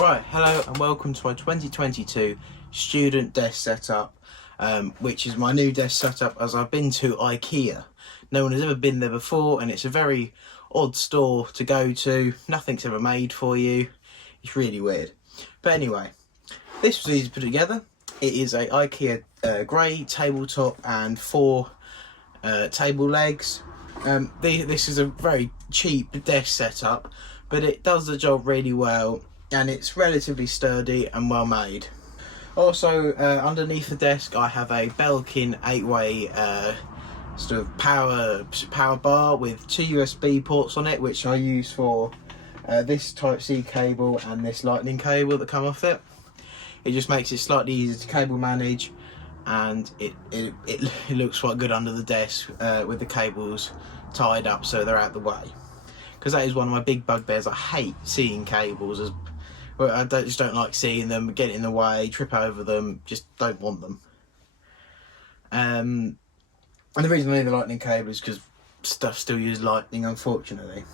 Right, hello and welcome to my 2022 student desk setup, which is my new desk setup as I've been to IKEA. No one has ever been there before and it's a very odd store to go to. Nothing's ever made for you. It's really weird. But anyway, this was easy to put together. It is a IKEA grey tabletop and 4 table legs. This is a very cheap desk setup, but it does the job really well. And it's relatively sturdy and well made. Also, underneath the desk I have a Belkin 8-way sort of power bar with 2 USB ports on it, which I use for this Type-C cable and this lightning cable that come off it. It just makes it slightly easier to cable manage, and it looks quite good under the desk with the cables tied up so they're out the way. Because that is one of my big bugbears. I hate seeing cables. I just don't like seeing them, get in the way, trip over them, just don't want them. And the reason I need the lightning cable is because stuff still uses lightning, unfortunately.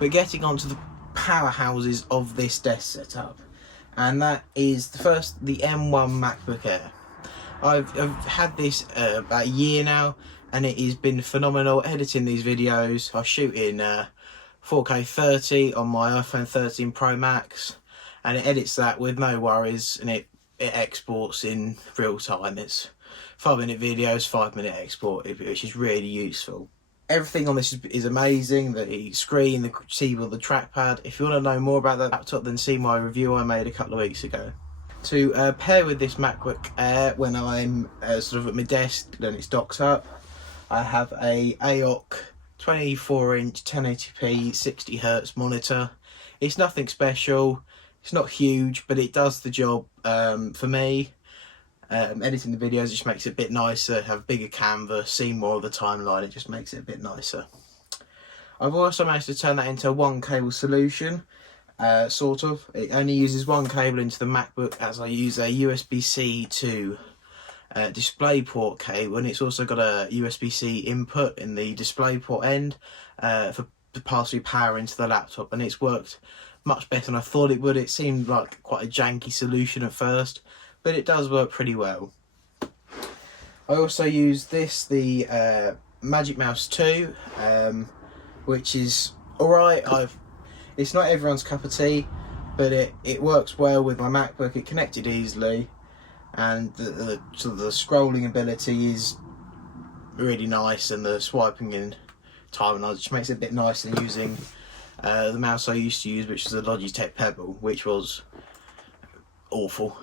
But getting onto the powerhouses of this desk setup, and that is the M1 Macbook Air. I've had this about a year now, and it has been phenomenal editing these videos. I shoot in 4K 30 on my iPhone 13 Pro Max, and it edits that with no worries, and it exports in real time. It's 5-minute videos, 5-minute export, which is really useful. Everything on this is amazing. The screen, the keyboard, the trackpad. If you want to know more about that laptop, then see my review I made a couple of weeks ago. To pair with this MacBook Air when I'm sort of at my desk, then it's docked up, I have a AOC 24-inch 1080p 60Hz monitor. It's nothing special. It's not huge, but it does the job for me. Editing the videos just makes it a bit nicer, have a bigger canvas, see more of the timeline, it just makes it a bit nicer. I've also managed to turn that into a one cable solution, sort of. It only uses one cable into the MacBook, as I use a USB-C to DisplayPort cable, and it's also got a USB-C input in the DisplayPort end to pass through power into the laptop, and it's worked much better than I thought it would. It seemed like quite a janky solution at first, but it does work pretty well. I also use the Magic Mouse 2, which is alright. It's not everyone's cup of tea, but it works well with my MacBook. It connected easily, and the scrolling ability is really nice, and the swiping in time just makes it a bit nicer than using the mouse I used to use, which was a Logitech Pebble, which was awful.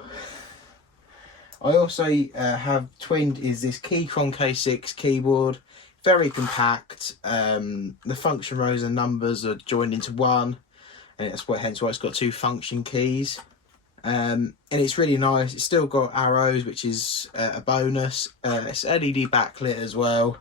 I also have twinned is this Keychron K6 keyboard, very compact. The function rows and numbers are joined into one, and hence why it's got 2 function keys. And it's really nice. It's still got arrows, which is a bonus. It's LED backlit as well,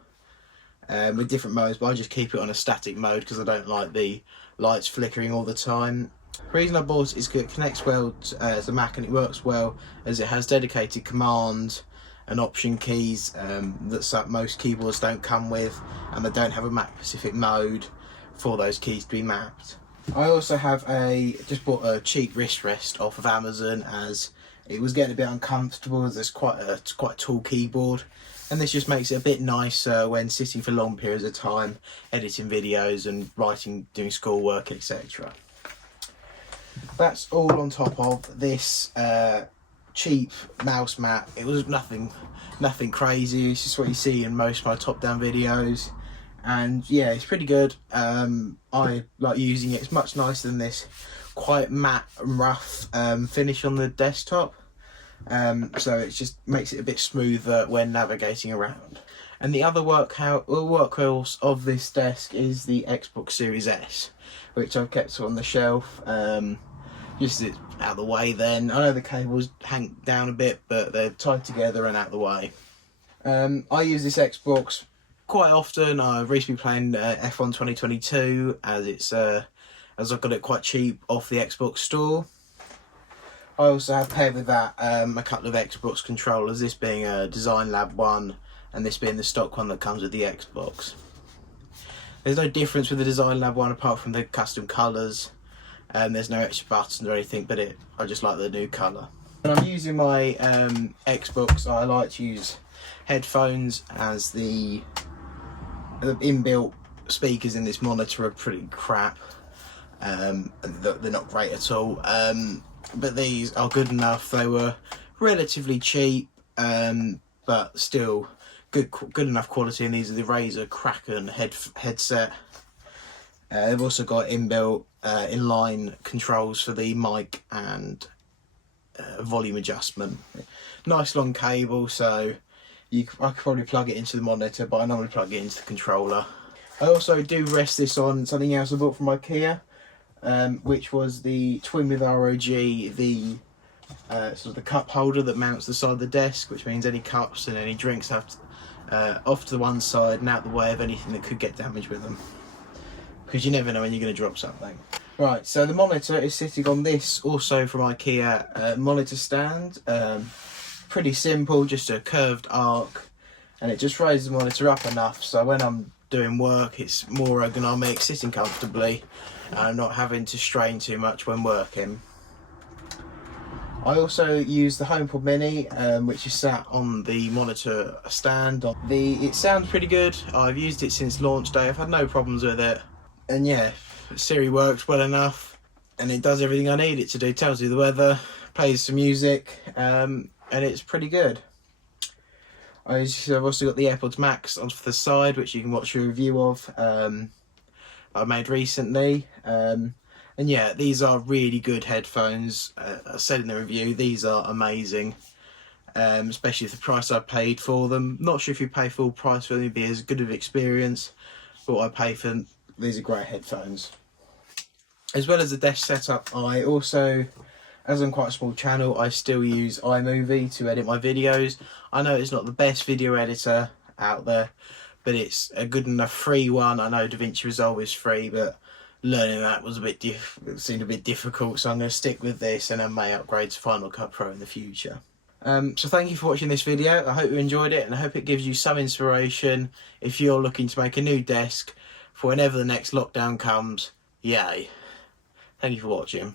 with different modes, but I just keep it on a static mode because I don't like the lights flickering all the time. The reason I bought it is because it connects well to the Mac, and it works well as it has dedicated command and option keys that most keyboards don't come with, and they don't have a Mac specific mode for those keys to be mapped. I also have just bought a cheap wrist rest off of Amazon, as it was getting a bit uncomfortable as it's quite a tall keyboard, and this just makes it a bit nicer when sitting for long periods of time, editing videos and writing, doing schoolwork, etc. That's all on top of this cheap mouse mat. It was nothing crazy. It's just what you see in most of my top-down videos, and yeah, it's pretty good. I like using it. It's much nicer than this quite matte and rough finish on the desktop. So it just makes it a bit smoother when navigating around. And the other workhorse of this desk is the Xbox Series S, which I've kept on the shelf, just out of the way then. I know the cables hang down a bit, but they're tied together and out of the way. I use this Xbox quite often. I've recently been playing F1 2022, as I've got it quite cheap off the Xbox store. I also have paired with that a couple of Xbox controllers, this being a Design Lab one and this being the stock one that comes with the Xbox. There's no difference with the Design Lab one apart from the custom colours. There's no extra buttons or anything, but I just like the new colour. When I'm using my Xbox, I like to use headphones, as the inbuilt speakers in this monitor are pretty crap. They're not great at all, but these are good enough. They were relatively cheap, but still good enough quality, and these are the Razer Kraken headset. They've also got inbuilt inline controls for the mic and volume adjustment. Nice long cable, so I could probably plug it into the monitor, but I normally plug it into the controller. I also do rest this on something else I bought from IKEA, which was the twin with ROG, the sort of the cup holder that mounts the side of the desk, which means any cups and any drinks have to, off to the one side and out the way of anything that could get damaged with them, because you never know when you're going to drop something. Right, so the monitor is sitting on this, also from IKEA, monitor stand. Pretty simple, just a curved arc, and it just raises the monitor up enough so when I'm doing work it's more ergonomic, sitting comfortably, and I'm not having to strain too much when working. I also use the HomePod Mini, which is sat on the monitor stand. It sounds pretty good. I've used it since launch day. I've had no problems with it. And yeah, Siri works well enough, and it does everything I need it to do. Tells you the weather, plays some music, and it's pretty good. I've also got the AirPods Max on the side, which you can watch a review of, I made recently. And yeah, these are really good headphones. I said in the review, these are amazing, especially for the price I paid for them. Not sure if you pay full price for them, it'd be as good of experience, but what I pay for them, these are great headphones. As well as the desk setup, I also, as I'm quite a small channel, I still use iMovie to edit my videos. I know it's not the best video editor out there, but it's a good enough free one. I know DaVinci Resolve is free, but learning that was it seemed a bit difficult, so I'm going to stick with this, and I may upgrade to Final Cut Pro in the future. So thank you for watching this video. I hope you enjoyed it, and I hope it gives you some inspiration if you're looking to make a new desk for whenever the next lockdown comes. Yay. Thank you for watching.